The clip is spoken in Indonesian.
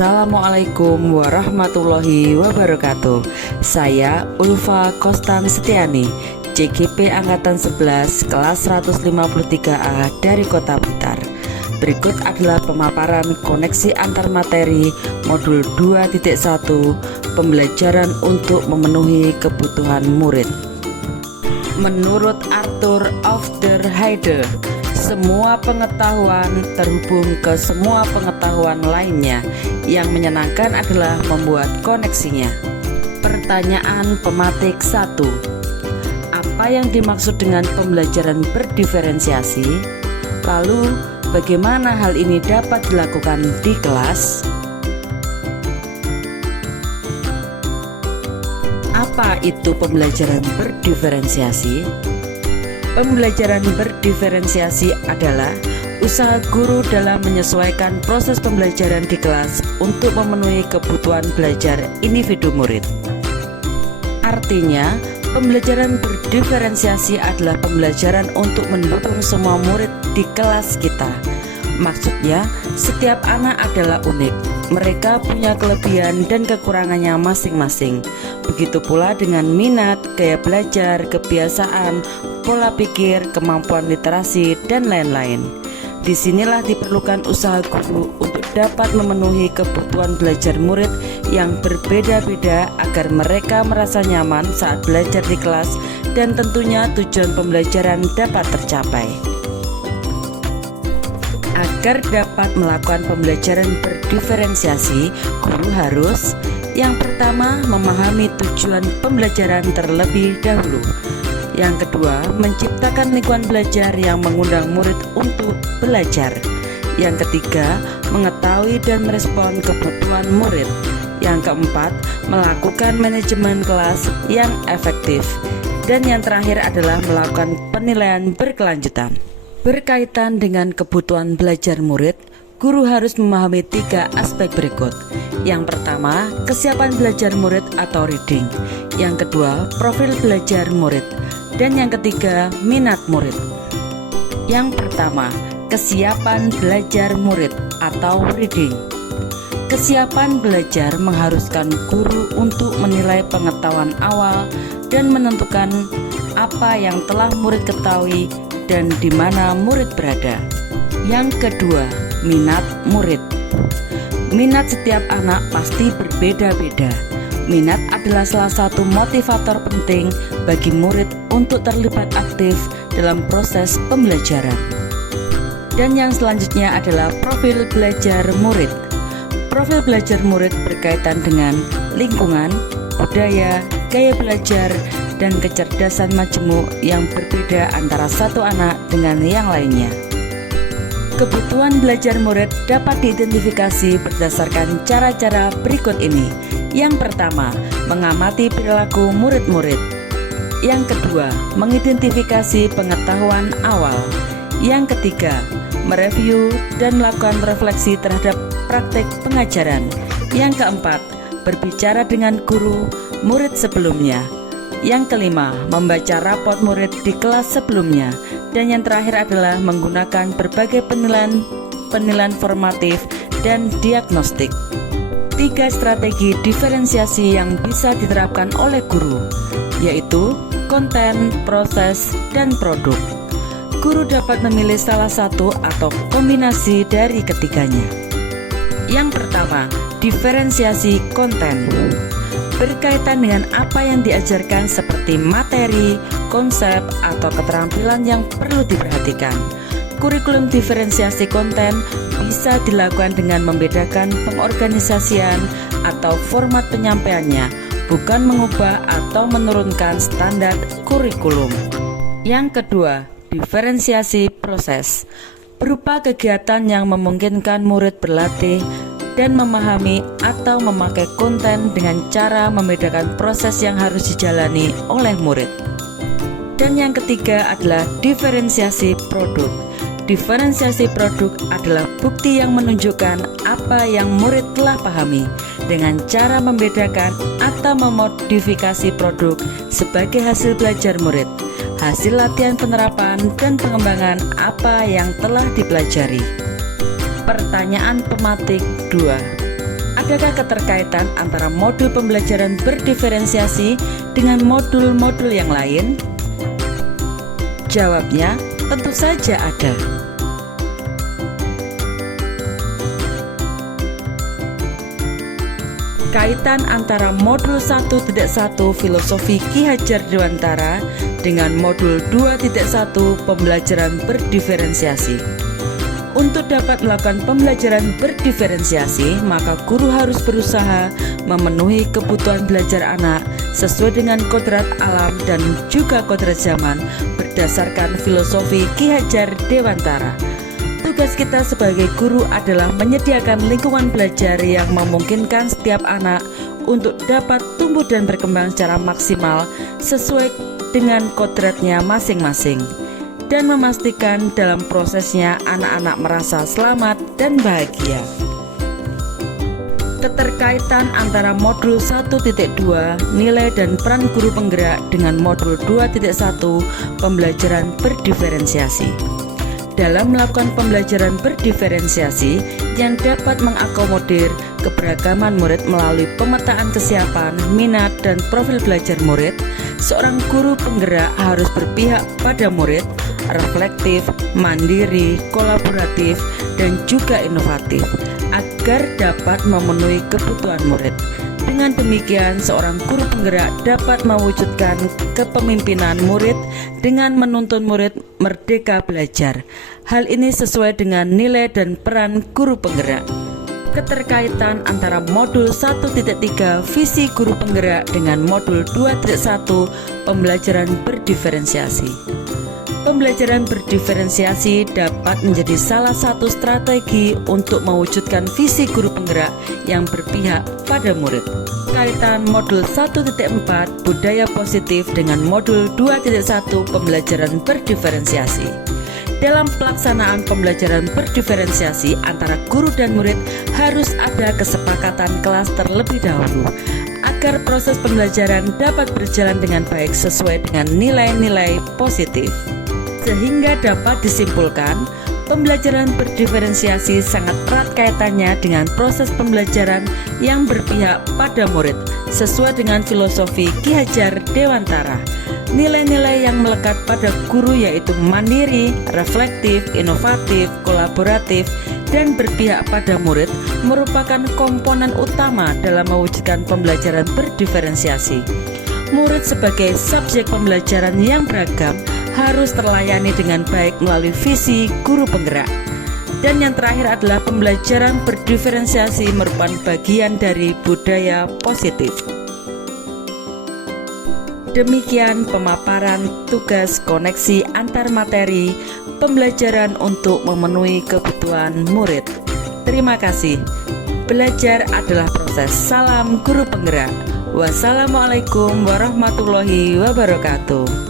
Assalamualaikum warahmatullahi wabarakatuh. Saya Ulfa Kostan Setiani, CGP Angkatan 11 kelas 153A dari Kota Blitar. Berikut adalah pemaparan koneksi antar materi modul 2.1 pembelajaran untuk memenuhi kebutuhan murid. Menurut Arthur of der Heide, semua pengetahuan terhubung ke semua pengetahuan lainnya. Yang menyenangkan adalah membuat koneksinya. Pertanyaan pematik 1. Apa yang dimaksud dengan pembelajaran berdiferensiasi? Lalu, bagaimana hal ini dapat dilakukan di kelas? Apa itu pembelajaran berdiferensiasi? Pembelajaran berdiferensiasi adalah usaha guru dalam menyesuaikan proses pembelajaran di kelas untuk memenuhi kebutuhan belajar individu murid. Artinya, pembelajaran berdiferensiasi adalah pembelajaran untuk mendukung semua murid di kelas kita. Maksudnya, setiap anak adalah unik. Mereka punya kelebihan dan kekurangannya masing-masing. Begitu pula dengan minat, gaya belajar, kebiasaan, pola pikir, kemampuan literasi, dan lain-lain. Disinilah diperlukan usaha guru untuk dapat memenuhi kebutuhan belajar murid yang berbeda-beda agar mereka merasa nyaman saat belajar di kelas dan tentunya tujuan pembelajaran dapat tercapai. Agar dapat melakukan pembelajaran berdiferensiasi, guru harus yang pertama memahami tujuan pembelajaran terlebih dahulu. Yang kedua, menciptakan lingkungan belajar yang mengundang murid untuk belajar. Yang ketiga, mengetahui dan merespon kebutuhan murid. Yang keempat, melakukan manajemen kelas yang efektif. Dan yang terakhir adalah melakukan penilaian berkelanjutan. Berkaitan dengan kebutuhan belajar murid, guru harus memahami 3 aspek berikut. Yang pertama, kesiapan belajar murid atau reading. Yang kedua, profil belajar murid. Dan yang ketiga, minat murid. Yang pertama, kesiapan belajar murid atau reading. Kesiapan belajar mengharuskan guru untuk menilai pengetahuan awal dan menentukan apa yang telah murid ketahui dan di mana murid berada. Yang kedua, minat murid. Minat setiap anak pasti berbeda-beda. Minat adalah salah satu motivator penting bagi murid untuk terlibat aktif dalam proses pembelajaran. Dan yang selanjutnya adalah profil belajar murid. Profil belajar murid berkaitan dengan lingkungan, budaya, gaya belajar, dan kecerdasan majemuk yang berbeda antara satu anak dengan yang lainnya. Kebutuhan belajar murid dapat diidentifikasi berdasarkan cara-cara berikut ini. Yang pertama, mengamati perilaku murid-murid. Yang kedua, mengidentifikasi pengetahuan awal. Yang ketiga, mereview dan melakukan refleksi terhadap praktik pengajaran. Yang keempat, berbicara dengan guru murid sebelumnya. Yang kelima, membaca raport murid di kelas sebelumnya. Dan yang terakhir adalah menggunakan berbagai penilaian formatif dan diagnostik. 3 strategi diferensiasi yang bisa diterapkan oleh guru, yaitu konten, proses, dan produk. Guru dapat memilih salah satu atau kombinasi dari ketiganya. Yang pertama, diferensiasi konten. Berkaitan dengan apa yang diajarkan seperti materi, konsep, atau keterampilan yang perlu diperhatikan. Kurikulum diferensiasi konten bisa dilakukan dengan membedakan pengorganisasian atau format penyampaiannya, bukan mengubah atau menurunkan standar kurikulum. Yang kedua, diferensiasi proses. Berupa kegiatan yang memungkinkan murid berlatih dan memahami atau memakai konten dengan cara membedakan proses yang harus dijalani oleh murid. Dan yang ketiga adalah diferensiasi produk. Diferensiasi produk adalah bukti yang menunjukkan apa yang murid telah pahami dengan cara membedakan atau memodifikasi produk sebagai hasil belajar murid, hasil latihan penerapan dan pengembangan apa yang telah dipelajari. Pertanyaan pematik 2. adakah keterkaitan antara modul pembelajaran berdiferensiasi dengan modul-modul yang lain? Jawabnya, tentu saja ada. Kaitan antara modul 1.1 Filosofi Ki Hajar Dewantara dengan modul 2.1 Pembelajaran Berdiferensiasi. Untuk dapat melakukan pembelajaran berdiferensiasi, maka guru harus berusaha memenuhi kebutuhan belajar anak sesuai dengan kodrat alam dan juga kodrat zaman berdasarkan filosofi Ki Hajar Dewantara. Tugas kita sebagai guru adalah menyediakan lingkungan belajar yang memungkinkan setiap anak untuk dapat tumbuh dan berkembang secara maksimal sesuai dengan kodratnya masing-masing, dan memastikan dalam prosesnya anak-anak merasa selamat dan bahagia. Keterkaitan antara modul 1.2 nilai dan peran guru penggerak dengan modul 2.1 pembelajaran berdiferensiasi. Dalam melakukan pembelajaran berdiferensiasi yang dapat mengakomodir keberagaman murid melalui pemetaan kesiapan, minat, dan profil belajar murid, seorang guru penggerak harus berpihak pada murid, reflektif, mandiri, kolaboratif, dan juga inovatif agar dapat memenuhi kebutuhan murid. Dengan demikian, seorang guru penggerak dapat mewujudkan kepemimpinan murid dengan menuntun murid merdeka belajar. Hal ini sesuai dengan nilai dan peran guru penggerak. Keterkaitan antara modul 1.3 visi guru penggerak dengan modul 2.1 pembelajaran berdiferensiasi. Pembelajaran berdiferensiasi dapat menjadi salah satu strategi untuk mewujudkan visi guru penggerak yang berpihak pada murid. Kaitan modul 1.4 budaya positif dengan modul 2.1 pembelajaran berdiferensiasi. Dalam pelaksanaan pembelajaran berdiferensiasi antara guru dan murid harus ada kesepakatan kelas terlebih dahulu agar proses pembelajaran dapat berjalan dengan baik sesuai dengan nilai-nilai positif. Sehingga dapat disimpulkan, pembelajaran berdiferensiasi sangat erat kaitannya dengan proses pembelajaran yang berpihak pada murid sesuai dengan filosofi Ki Hajar Dewantara. Nilai-nilai yang melekat pada guru yaitu mandiri, reflektif, inovatif, kolaboratif, dan berpihak pada murid merupakan komponen utama dalam mewujudkan pembelajaran berdiferensiasi. Murid sebagai subjek pembelajaran yang beragam harus terlayani dengan baik melalui visi guru penggerak. Dan yang terakhir adalah pembelajaran berdiferensiasi merupakan bagian dari budaya positif. Demikian pemaparan tugas koneksi antar materi pembelajaran untuk memenuhi kebutuhan murid. Terima kasih. Belajar adalah proses. Salam guru penggerak. Wassalamualaikum warahmatullahi wabarakatuh.